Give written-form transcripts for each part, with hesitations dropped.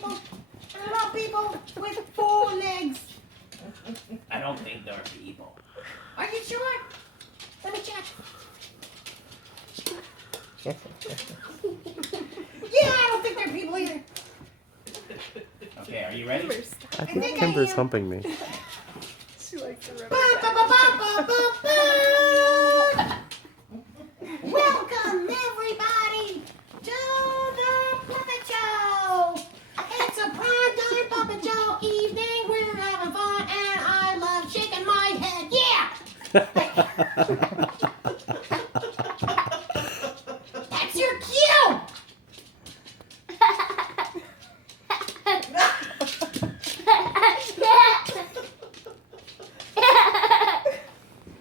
people. And I love people with 4 legs. I don't think they're people. Are you sure? Let me check. Yeah, I don't think they're people either. Okay, are you ready? I think Kimber's humping me. She likes to rub Ba, it ba, back. ba, ba, ba, ba. Welcome, everybody, to the Puppet Show. It's a primetime Puppet Show evening. We're having fun, and I love shaking my head. Yeah! That's your cue!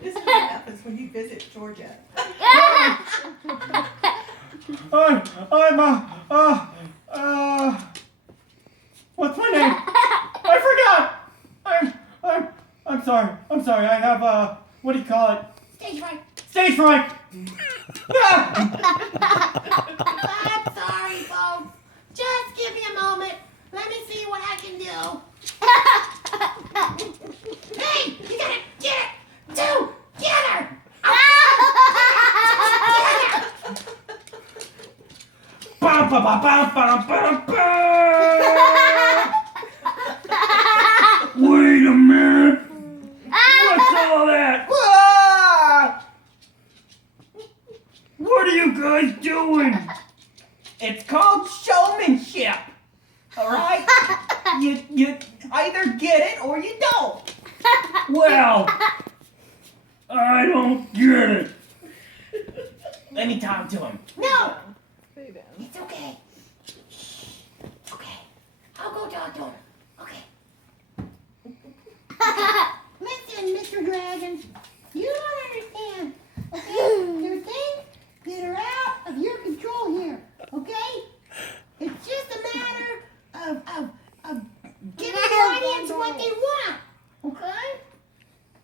This is what happens when you visit Georgia. What's my name? I forgot. I'm sorry. I have what do you call it? Stage fright. Stage fright. I'm sorry, folks. Just give me a moment. Let me see what I can do. Hey, you gotta get it together. Bum, bum, bum, bum, bum, bum, bum. Wait a minute. What's all that? Ah! What are you guys doing? It's called showmanship. All right? You either get it or you don't. Well, I don't get it. Let me talk to him. No, Stay down. it's okay. Okay, I'll go talk to him. Okay. Listen, Mr. Dragon, you don't understand. Okay, there are things that are out of your control here. Okay, it's just a matter of giving the audience what they want. Okay,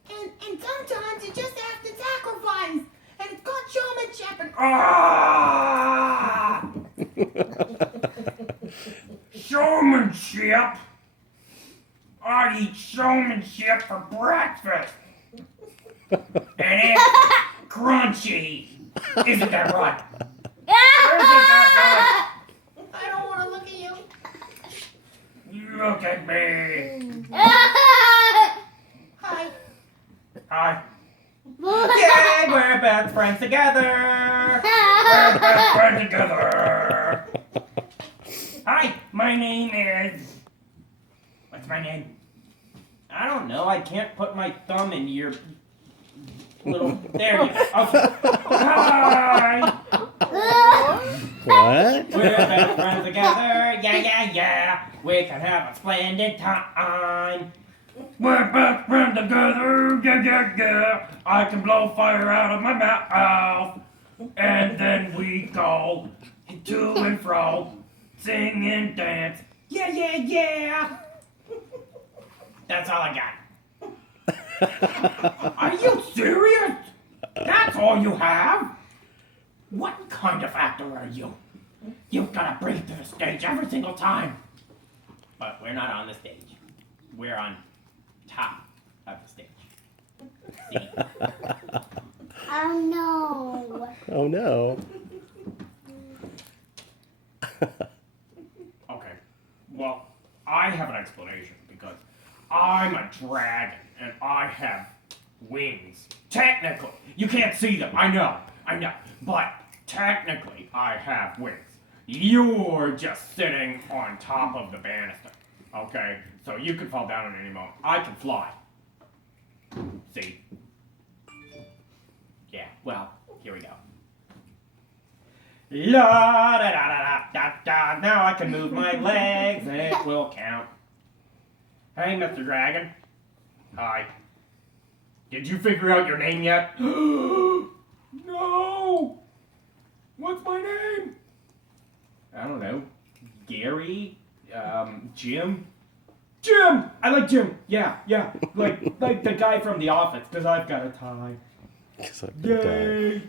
and sometimes you just have to sacrifice, and it's called showmanship. And Ah! Showmanship? I eat showmanship for breakfast. And it's crunchy. Isn't that right? Isn't that I don't want to look at you. right? Look at me. Hi. Hi. Yay, we're best friends together. We're best friends together. Hi, my name is... What's my name? I don't know. I can't put my thumb in your little... There you go. Okay. Hi. What? We're best friends together. Yeah. We can have a splendid time. We're best friends together. Yeah. I can blow fire out of my mouth. And then we go to and fro, sing and dance. Yeah. That's all I got. Are you serious? That's all you have? What kind of actor are you? You've got to bring it to the stage every single time. But we're not on the stage. We're on top of the stage. See? Oh no. Oh no. Okay. Well, I have an explanation because I'm a dragon and I have wings. Technically, you can't see them. I know. But technically, I have wings. You're just sitting on top of the banister. Okay? So you can fall down at any moment. I can fly. See? Yeah, well, here we go. La da da da da da. Now I can move my legs and it will count. Hey, Mr. Dragon. Hi. Did you figure out your name yet? No! What's my name? I don't know. Gary? Jim? Jim! I like Jim. Yeah. Like the guy from The Office, because I've got a tie. Yay!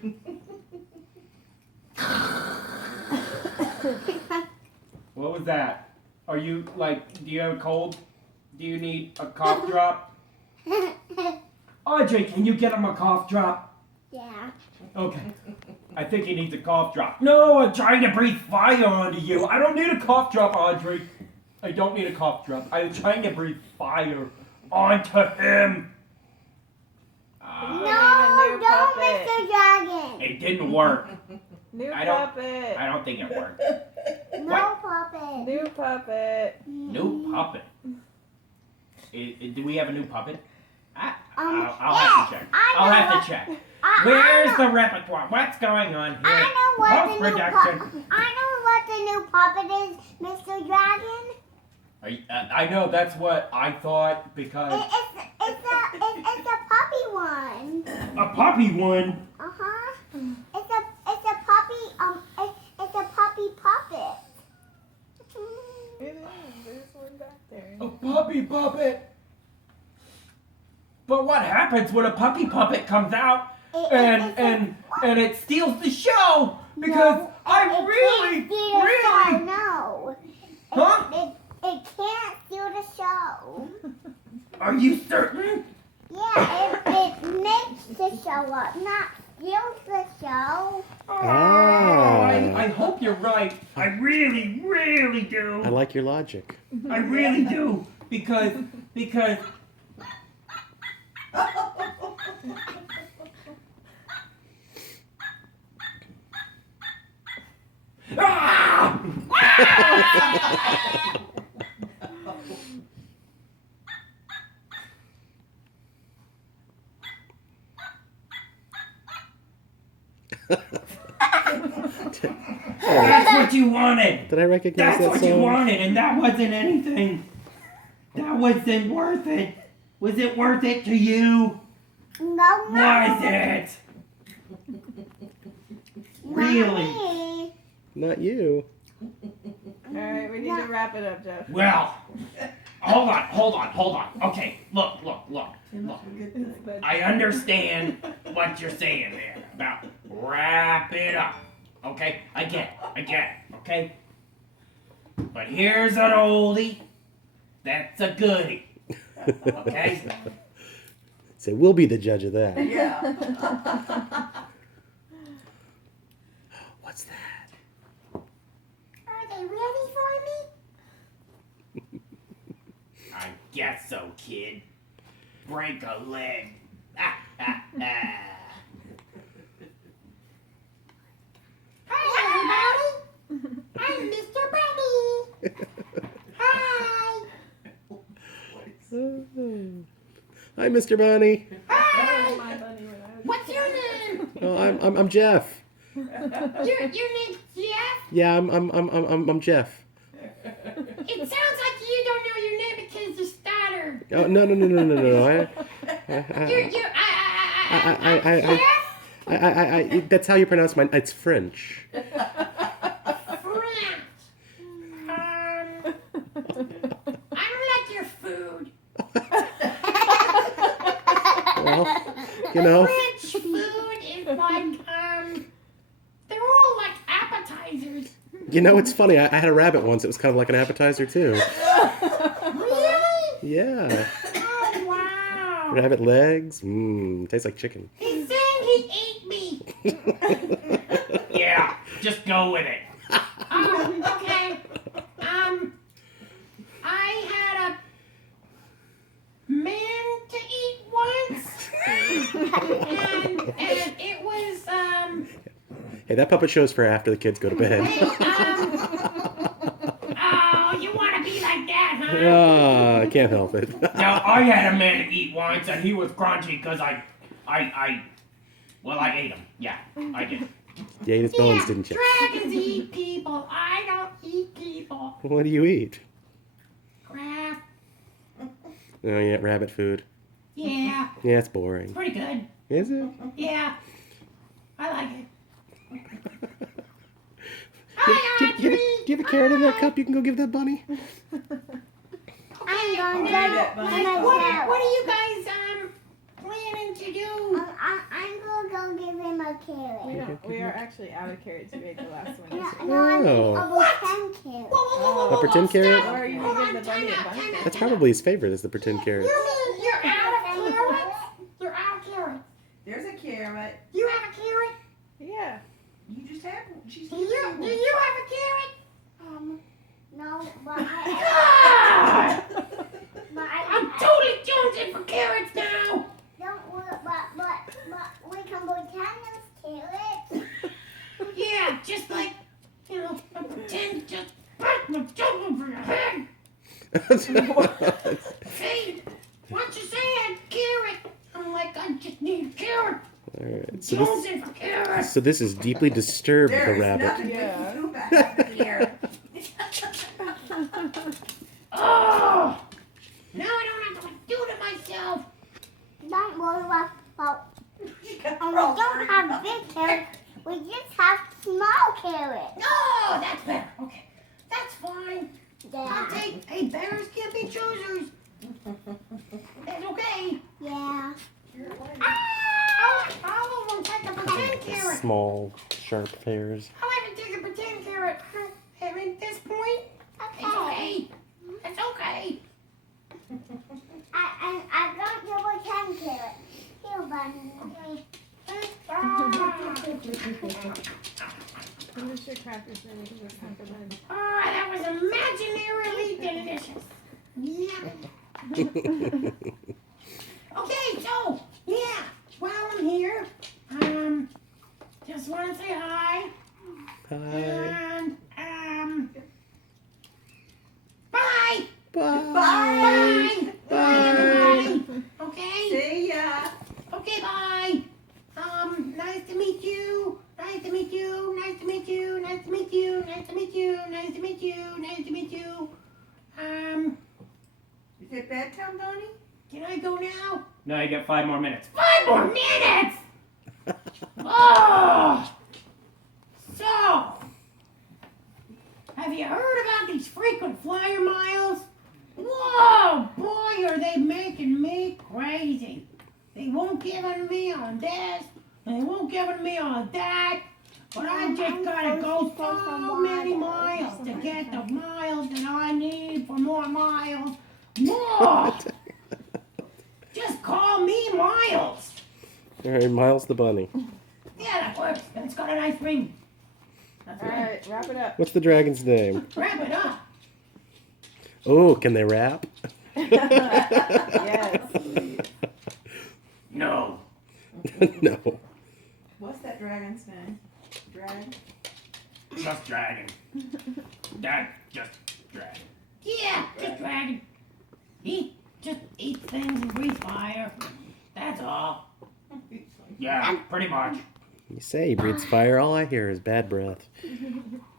What was that? Are you like? Do you have a cold? Do you need a cough drop? Audrey, can you get him a cough drop? Yeah. Okay. I think he needs a cough drop. No, I'm trying to breathe fire onto you. I don't need a cough drop, Audrey. I don't need a cough drop. I'm trying to breathe fire onto him. No, don't, Mr. Dragon. It didn't work. New I don't- puppet. I don't think it worked. No What? puppet. New puppet. New puppet. Do we have a new puppet? I'll yes, have to check. I I'll know have what- to check. I Where's know- the repertoire? What's going on here? I know what the new Post-production. I know what the new puppet is, Mr. Dragon. I know that's what I thought because It's a puppy one. a puppy one. It's a puppy it's a puppy puppet. It is. There's one back there. A puppy puppet. But what happens when a puppy puppet comes out and it steals the show? Because I really. No. Huh? It can't steal the show. Are you certain? Yeah, it makes the show up, not steals the show. I hope you're right. I really, really do. I like your logic. I really do. Because Ah! That's what you wanted. Did I recognize That's that what song? you wanted, and that wasn't anything. That wasn't worth it. Was it worth it to you? No, Was it? Really? Not you. Alright, we need to wrap it up, Jeff. Well, hold on. Okay, look. It's bedtime. I understand what you're saying there about wrap it up. Okay, I get it, okay? But here's an oldie that's a goodie, okay? So we'll be the judge of that. Yeah. What's that? Are they ready for me? I guess so, kid. Break a leg. Ah, ah, ah. Hi, everybody. I'm Mr. Bunny. Hi. Hi, Mr. Bunny. Hi. My bunny when I was What's your name? Oh, I'm Jeff. Your name's Jeff? Yeah, I'm Jeff. It sounds like you don't know your name because you stutter. Oh no. I that's how you pronounce mine. It's French. French. I don't like your food. Well, you know. French food is like, they're all like appetizers. You know, it's funny. I had a rabbit once. It was kind of like an appetizer too. Really? Yeah. Oh, wow. Rabbit legs. Tastes like chicken. He's saying he ate me. Yeah, just go with it. Oh, okay. I had a man to eat once, and it was, Hey, that puppet show's for after the kids go to bed. hey, oh, you want to be like that, huh? Ah, I can't help it. Now, I had a man to eat once, and he was crunchy because I ate him. Yeah, I did. You ate his bones, didn't you? Dragons eat people. I don't eat people. What do you eat? Crap. Oh, yeah, rabbit food. Yeah, Yeah, it's boring. pretty good. Is it? Yeah, I like it. Do Hi, Audrey. you have a carrot in that cup you can go give that bunny? I'm going to what are you guys planning to do? I'm gonna go give him a carrots. We are actually out of carrots. We ate the last one. yesterday. No, I mean Oh. almost 10 carrots. A pretend carrot? Or you Hold can on, give the bunny a time out, bunny. time out. That's probably his favorite, is the pretend carrot. You mean you're out of carrots? You're out of carrots. There's a carrot. You have a carrot? Yeah. You just had one. She's Do you have a carrot? No, but I'm totally jonesing for carrots now. Don't worry, but we can pretend there's carrots. Yeah, just like, you know, I pretend just I'm jumping for your head. Hey, what you saying? Carrot. I'm like, I just need a carrot. Alright, Jonesing for carrots. so this is deeply disturbed There the is rabbit. nothing Yeah. we can do about it here. Oh, now I don't have to do to myself. Don't worry about we don't have big carrots. We just have small carrots. No, that's better. Okay, that's fine. I'll take. Hey, bears can't be choosers. That's okay. Yeah. I'll even take a pretend carrot. Small, sharp pears. I'll even take a pretend carrot. At this point, it's okay. It's okay. I got your pretend carrot. Here, buddy. Finish your crackers then because it's time for bed. Oh, that was imaginarily delicious. Yeah. Okay, so yeah, while I'm here, just want to say hi Hi. and bye. Bye. Bye. Bye. Okay. See ya. Okay. Bye. Nice to meet you. Nice to meet you. Nice to meet you. Nice to meet you. Nice to meet you. Nice to meet you. Nice to meet you. Is it bedtime, Donnie? Can I go now? No, you got 5 more minutes. 5 more minutes! Oh! So, have you heard about these frequent flyer miles? Whoa, boy, are they making me crazy. They won't give me on this, and they won't give me on that, but I just gotta go so many miles to get the miles that I need for more miles. More! Just call me Miles. Alright, Miles the bunny. Yeah, that works. And it's got a nice ring. That's All right. right, wrap it up. What's the dragon's name? Wrap it up. Oh, can they rap? Yes. No. No. What's that dragon's name? Dragon? Just dragon. Dad, just dragon. Yeah, just dragon. He just eats things and breathes fire. That's all. Yeah, pretty much. You say he breathes fire, all I hear is bad breath.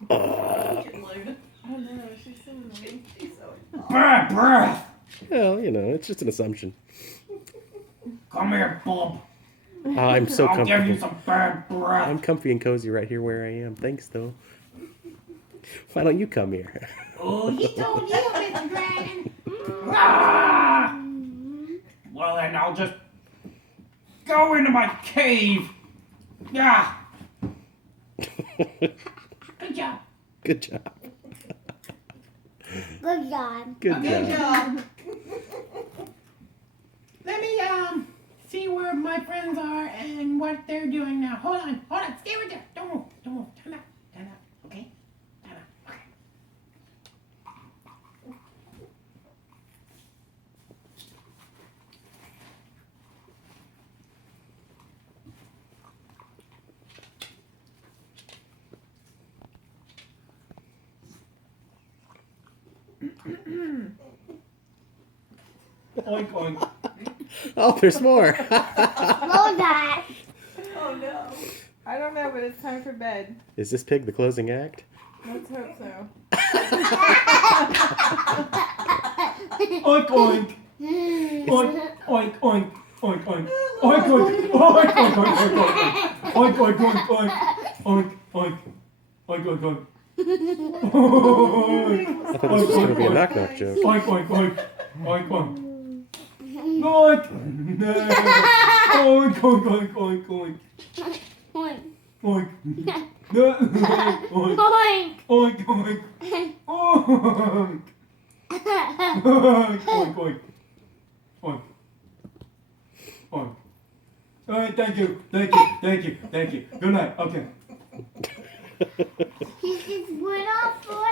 Oh no, she's so annoying. She's so Bad breath. Well, you know, it's just an assumption. Come here, bub. I'm so I'll give you comfortable. some bad breath. I'm comfy and cozy right here where I am. Thanks, though. Why don't you come here? Oh, he told you, Mr. Dragon. Ah! Well, then I'll just go into my cave. Yeah. Good job. Good job. Good job. Good Good job. job. Let me see where my friends are and what they're doing now. Hold on, stay right there. Don't move. Time out. Okay? Time out. Okay. Oink, oink. Oh, there's more. Hold that. Oh no. I don't know, but it's time for bed. Is this pig the closing act? Let's hope so. Oink, oink. Oink, oink, oink. Oink, oink. Oink, oink. Oink, oink, oink, oink, oink. Oink, oink, oink, oink. Oink, oink. Oink, oink, oink. I thought this was going to be a knock-knock joke. Oink, oink, oink. Oink, oink. Oink. Oink, oink, oink, oink, oink. Point. Oink. Oink. Boink. Oink. Oink. Oink. Oink. Oink. Oink. Oink. Oink. All right, thank you. Thank you. Thank you. Thank you. Good night. Okay. He just went off for